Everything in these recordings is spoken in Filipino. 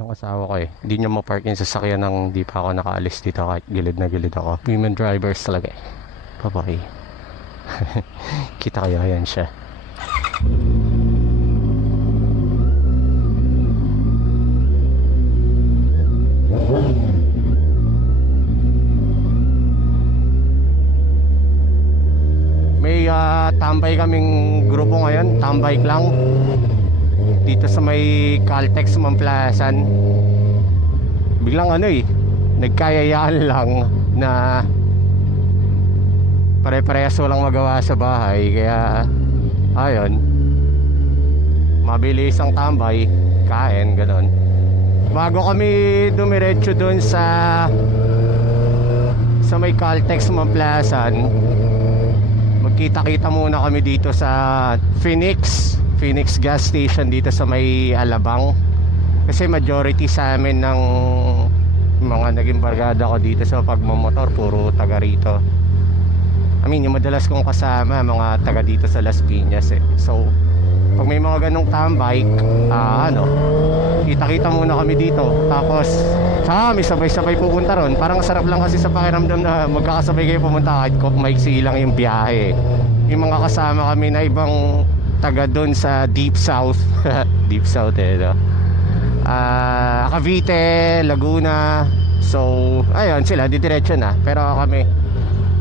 ng asawa ko eh. Hindi niya ma-park yung sasakyan ng di pa ako nakaalis dito kahit gilid na gilid ako. Women drivers talaga eh. Babae. Kita kayo, ayan siya. May tambay kaming grupo ngayon, tambay lang dito sa may Caltex Mamplasan. Biglang nagkayayaan lang na pare-parehas walang magawa sa bahay, kaya ayun, mabilis ang tambay, kain, ganon. Bago kami dumiretso dun sa may Caltex Mamplasan, magkita-kita muna kami dito sa Phoenix gas station dito sa may Alabang. Kasi majority sa amin ng mga naging barkada ko dito sa pagmamotor puro taga rito. I mean, yung madalas kong kasama mga taga dito sa Las Piñas eh. So pag may mga ganong tambay, kita-kita muna kami dito. Tapos may sabay-sabay pupunta ron. Parang sarap lang kasi sa pakiramdam na magkakasabay kayo pumunta kahit maiksi lang yung biyahe. Yung mga kasama kami na ibang taga doon sa Deep South. Deep South no? Cavite, Laguna. So ayun, sila didiretso na. Pero kami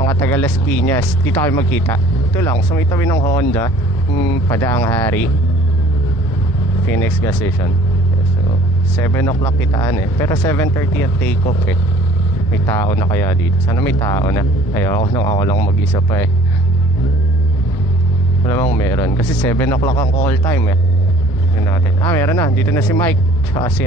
mga taga Las Piñas, dito kami magkita. Ito lang, sa may tabi ng Honda, Padaang Hari, Phoenix gas station. So 7 o'clock kitaan eh. Pero 7:30 at take off eh. May tao na kaya dito? Sana may tao na. Ayoko nung ako lang mag-isa pa eh. Wala bang meron? Kasi 7 o'clock ang call time eh. Yun natin. Meron na. Dito na si Mike. Tsaka si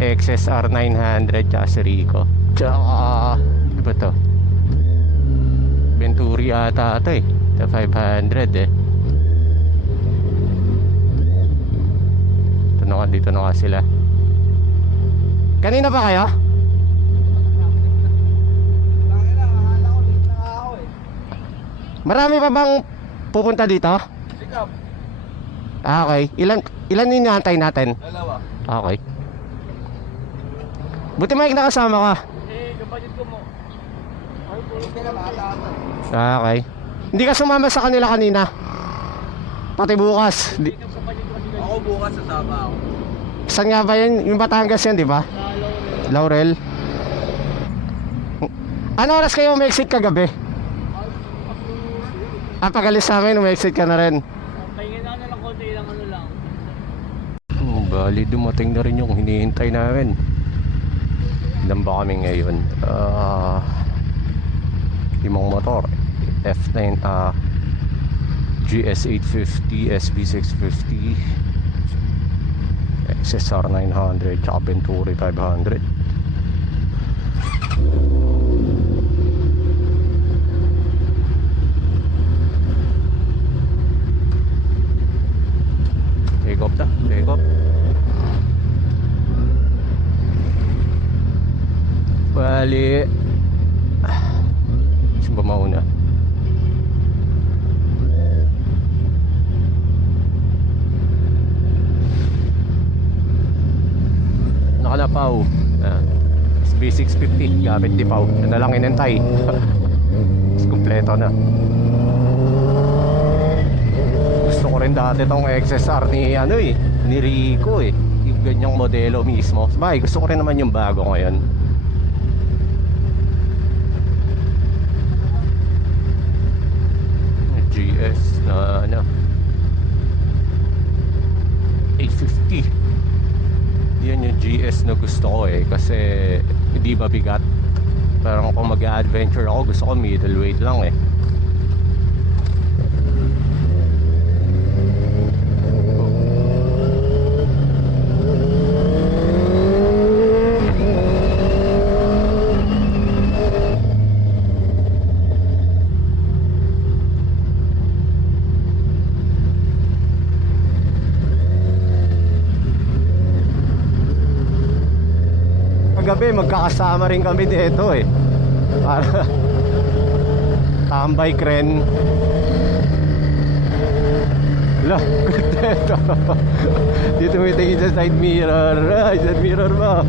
XSR 900. Tsaka si Rico. Tsaka ano ba to? Venturi ata ito eh. 500 eh. Dito na nga sila. Kanina pa kayo? Marami pa bang pupunta dito? Sikap. Okay. Ilan inaantay natin? Dalawa. Okay. Buti Mike nakasama ka. Kapatid ko mo. Okay. Hindi ka sumama sa kanila kanina? Pati bukas. Ako bukas sasama ako. Saan nga ba yun? Yung Batangas yan, di ba? Laurel. Ano oras kayo umexit kagabi? Pag-alis sa amin, umexit ka na rin. Pahinga na lang konti lang lang. Bali, dumating na rin yung hinihintay namin. Ilan ba kami ngayon? Limang motor. F9, GS850, SB650, XSR 900, tsaka Venturi 500. Take off na, take off. Bali, saan ba mauna? Nakalapaw. SB650 gamit di Pau. Yan na lang inentay. Kompleto na. Gusto ko rin dati tong XSR ni Rico eh. Yung ganyang modelo mismo. Sabay, gusto ko rin naman yung bago ngayon. GS na 850. Yan yung GS na gusto ko eh. Kasi hindi mabigat. Parang kung mag-adventure ako, gusto ko middleweight lang eh. Gabi magkakasama rin kami dito eh, para tambay kren. Wala, kontento. Dito may tingin sa side mirror. Ay, side mirror mo.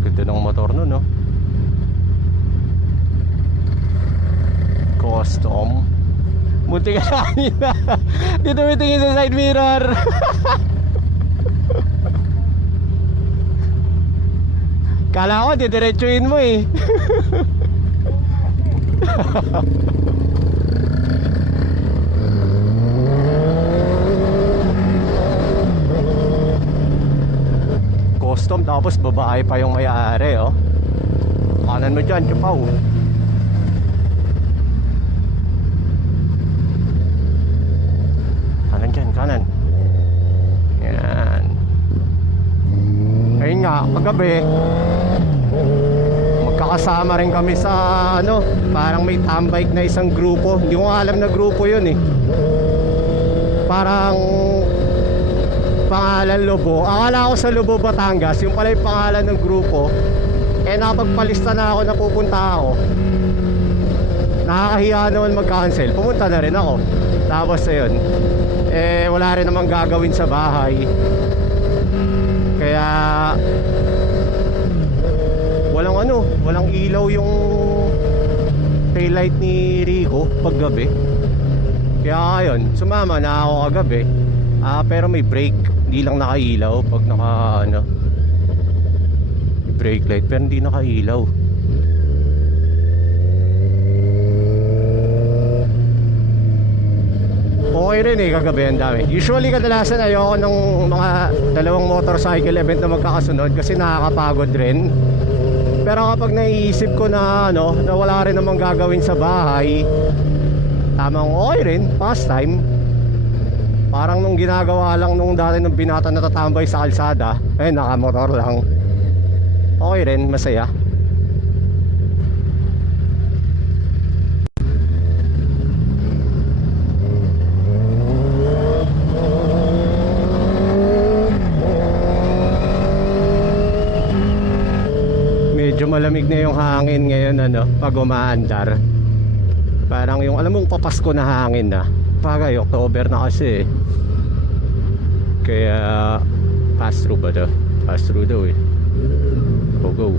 Ganda ng motor nun, no? Custom. Munti ka sa kanina. Dito may tingin sa side mirror. Kala ko, didiretsuin mo eh. Custom, tapos babae pa yung may-ari, oh. Kanan mo dyan, Chupaw. Kanan dyan, kanan. Yan. Ayun nga, kagabi magkakasama rin kami sa ano, parang may tambike na isang grupo. Hindi ko alam na grupo yun eh. Parang pangalan Lobo. Akala ko sa Lobo, Batangas. Yung pala yung pangalan ng grupo. Eh nakapagpalista na ako na pupunta ako. Nakakahiya naman mag-cancel. Pumunta na rin ako. Tapos ayun, eh wala rin namang gagawin sa bahay. Kaya walang ilaw yung taillight ni Rico paggabi. Kaya ayun, sumama na ako kagabi. Pero may brake, hindi lang nakailaw pag brake light, pero hindi nakailaw. Okay rin eh kagabi, ang dami. Usually kadalasan ayoko ng mga dalawang motorcycle event na magkakasunod kasi nakakapagod rin. Pero kapag naiisip ko na na wala rin namang gagawin sa bahay, tamang okay rin, pastime. Parang nung ginagawa lang nung dati nung binata natatambay sa kalsada, nakamotor lang. Okay rin, masaya. Medyo malamig na yung hangin ngayon pag umaandar. Parang yung alam mong papasko na hangin na. Pagay, October na kasi eh. Kaya pass through ba to? Pass through daw eh. Go.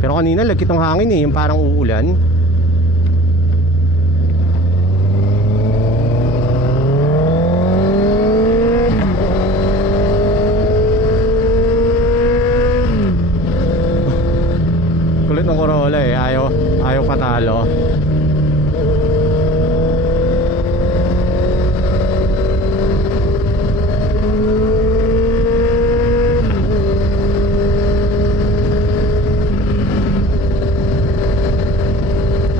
Pero kanina lagkit ang hangin eh, yung parang uulan. Kulit ng Corolla eh, ayaw patalo.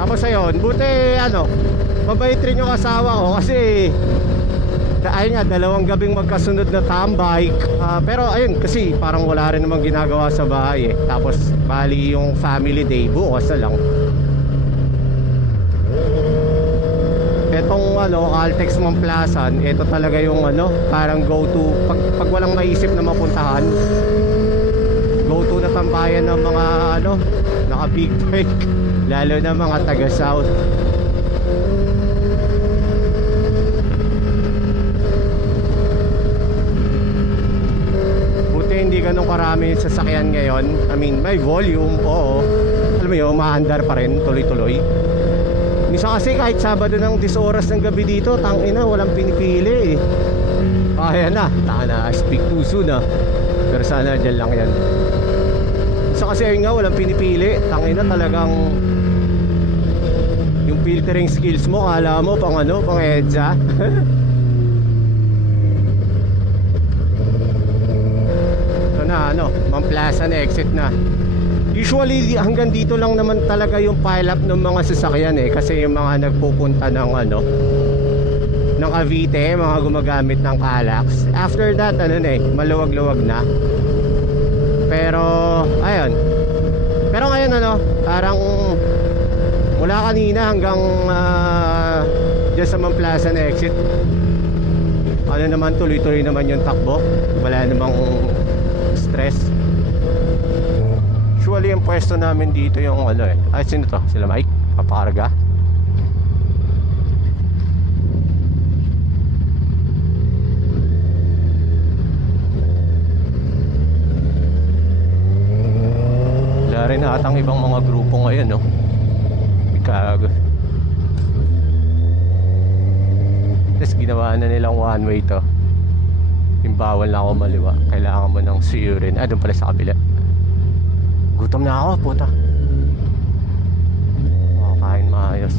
Tapos ayun, buti mabait rin yung asawa ko kasi ayun nga, dalawang gabing magkasunod na tambike. Pero ayun, kasi parang wala rin namang ginagawa sa bahay eh. Tapos bali yung family day, bukas na lang. Etong Caltex Mamplasan, ito talaga yung parang go to pag walang maisip na mapuntahan. Go to na tambayan ng mga naka big bike, lalo na mga taga south. Hindi ganun karami yung sasakyan ngayon. I mean, may volume, oo. Alam mo yun, umaandar pa rin, tuloy-tuloy. Minsan kasi kahit Sabado ng 10 oras ng gabi dito, tangina, walang pinipili eh. Ayan na, taka na, I speak too soon Pero sana dyan lang yan. Minsan kasi ayun nga, walang pinipili. Tangina talagang yung filtering skills mo, kala mo pang pang EDSA. Mamplasan exit na. Usually hanggang dito lang naman talaga yung pile up ng mga sasakyan eh, kasi yung mga nagpupunta ng ng Cavite, mga gumagamit ng Calax. After that maluwag-luwag na. Pero ayun. Pero ngayon parang mula kanina hanggang dyan sa Mamplasan exit, naman, tuloy-tuloy naman yung takbo. Wala namang stress. Usually yung pwesto namin dito yung sino to? Sila Mike? Papakarga. Wala rin atang ibang mga grupo ngayon, no? Ikago. Tapos ginawa na nilang one way to. Yung bawal na ako maliwa. Kailangan mo ng suyurin. Doon pala sa kabila. Gutom na ako, puta. Kain maayos.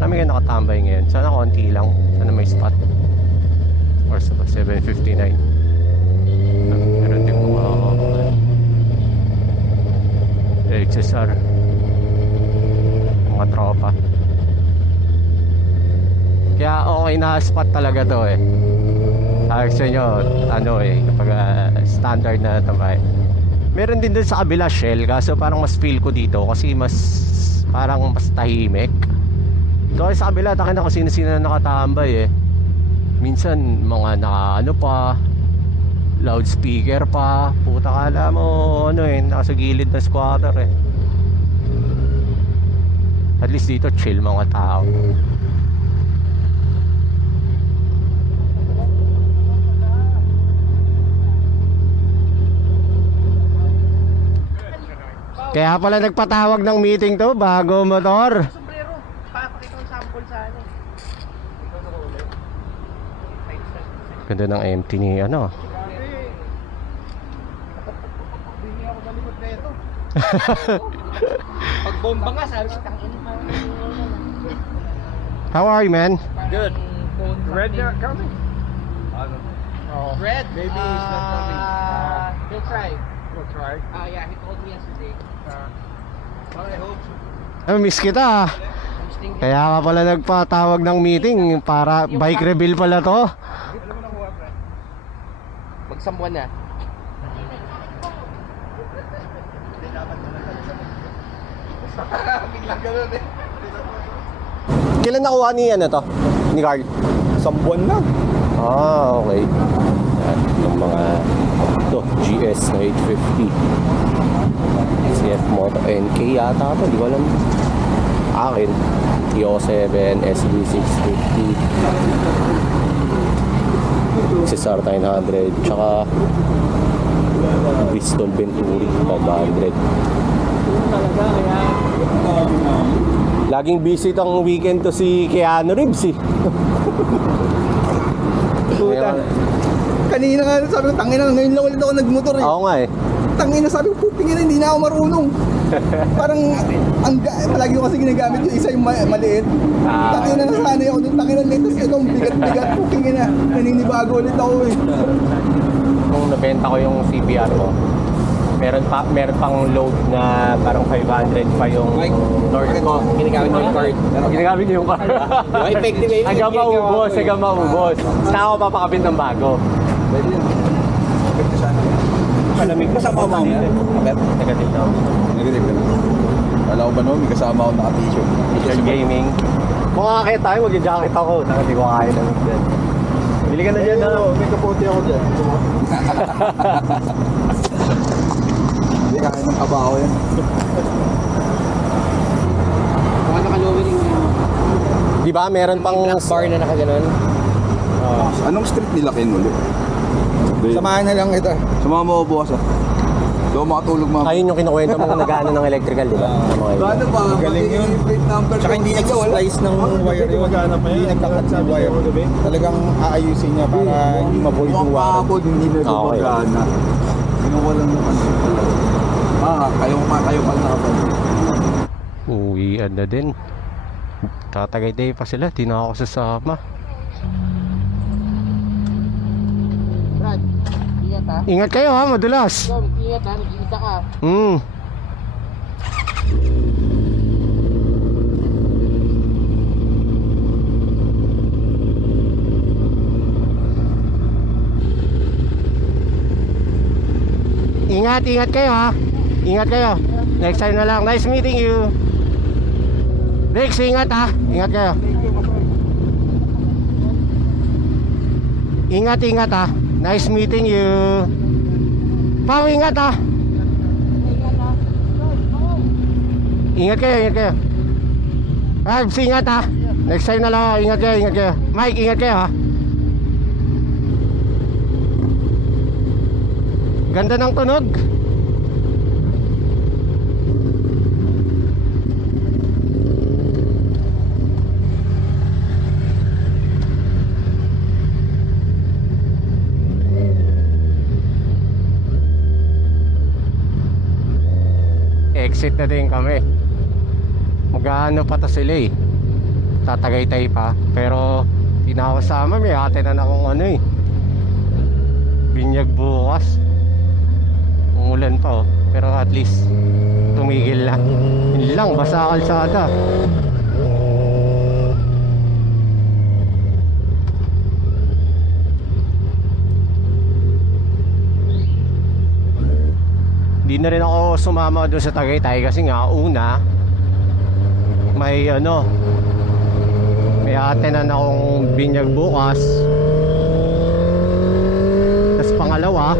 Dami nga nakatambay ngayon. Sana konti lang. Sana may spot. Or sa 7:59. Meron din mga HSR. Mga tropa. Kaya okay na spot talaga to eh. Sabi sa inyo, kapag standard na tambay. Meron din dun sa kabila Shell, kaso parang mas feel ko dito kasi parang mas tahimik. Kasi sa kabila, takin na kung sino-sino na nakatambay eh. Minsan mga pa, loudspeaker pa. Puta, kala mo nasa gilid na squatter eh. At least dito chill mga tao. Kaya pala nagpatawag ng meeting to, bago motor. Sombrero. Papakita ko yung sample sa ano. Ganda ng empty ni ano. Hindi ako malimot na ito. Pag bomba nga, sabi ko, tangin pa. How are you, man? Good. Red not coming? Red? Maybe he's not coming. He'll try. He'll try? Yeah, he told me yesterday. Well, I hope so. Miss kita. Kaya ka pala nagpatawag ng meeting para bike reveal pala to. Magsambuan na. Biglang gano'n eh. Kailan nakuha ni to? Ni Carl? Sambuan na. Okay. Yan, yung mga GS na 850. CF Moto NK yata ito, di ko alam. Akin Yo 7 SB650 Cesar 900 tsaka Bristol Venturi 500. Laging busy tong weekend to si Keanu Reeves eh. Puta. Kanina nga sabi ko, tangina, ngayon lang ulit ako nagmotor eh. Oo nga eh. Tangina, sabi ko, pupingin na, hindi na ako marunong. Parang, palagi ko kasi ginagamit yung isa yung maliit. Tangina na sanay ako doon, tangina na, tapos itong bigat-bigat, pupingin na. Naninibago ulit ako eh. Nung nabenta ko yung CBR ko, meron pang load na parang 500 pa yung North ko. Ginagamit mo yung card. Ginagamit niyo yung card. Effective eh. Hanggang maubos. Saan ako papakabit ng bago? Pwede yun. Pwede sana. Malamig Kasama mo mo. Kapit? Negative na. Negative ka na. Wala ko ba no? May kasama ako naka-t-shirt. T-shirt gaming. Kung kakakit tayo, mag-jacket ako. Hindi ko kaya ng dyan. Bili ka na dyan na. May kapote ako dyan. Hindi kaya ng kabaho yan. Baka naka-lowering na. Di ba meron pang Bar na nakaganon. Anong street nila kayo ulit? Samahan na lang kita. Samahan mo ako bukas ah. Doon makatulog mga. ayun yung kinukwento mo nag-ano ng electrical, di ba? Paano ba? Galing yun. Tsaka hindi nag-splice ng wire yun. Hindi nagkakat sa wire. Talagang aayusin niya para hindi ma-void yung wire. Hindi na gumagana. Kinuha lang naman. Kayo pa nakapansin. Uwian na din. Tatagay-day pa sila, di na ako sasama. Brad, ingat ha. Ingat kayo ha, madulas. Ingat ha, nag-iisa ka. Ingat kayo ha. Ingat kayo. Next time na lang. Nice meeting you. Rex, ingat ha. Ingat kayo. Ingat ha. Nice meeting you. Pao, ingat ha. Ingat kayo. Habs, ingat ha. Next time na lang ako. Ingat kayo. Mike, ingat kayo ha. Ganda ng tunog. Exit na din kami. Mag-ano pa to sila eh. Tatagaytay pa. Pero tinawasama may hatinan akong ano eh. Binyag bukas. Umulan pa oh. Pero at least tumigil na. Yun lang, basa kalsada. Hindi na rin ako sumama doon sa Tagaytay kasi nga una may ano, may atenan akong binyag bukas. Tapos pangalawa,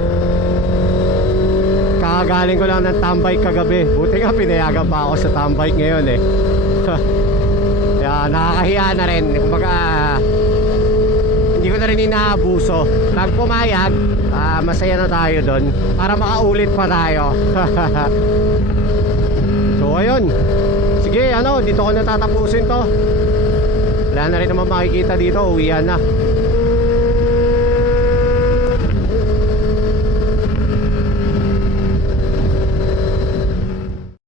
kakagaling ko lang ng tambay kagabi. Buti nga pinayagan pa ako sa tambay ngayon eh. Kaya nakakahiya na rin. Kumbaga hindi ko na rin inaabuso. Pag pumayag, masaya na tayo doon para makaulit pa tayo. So ayun. Sige, ano, dito ko na tatapusin to. Wala na rin naman makikita dito, uwian na.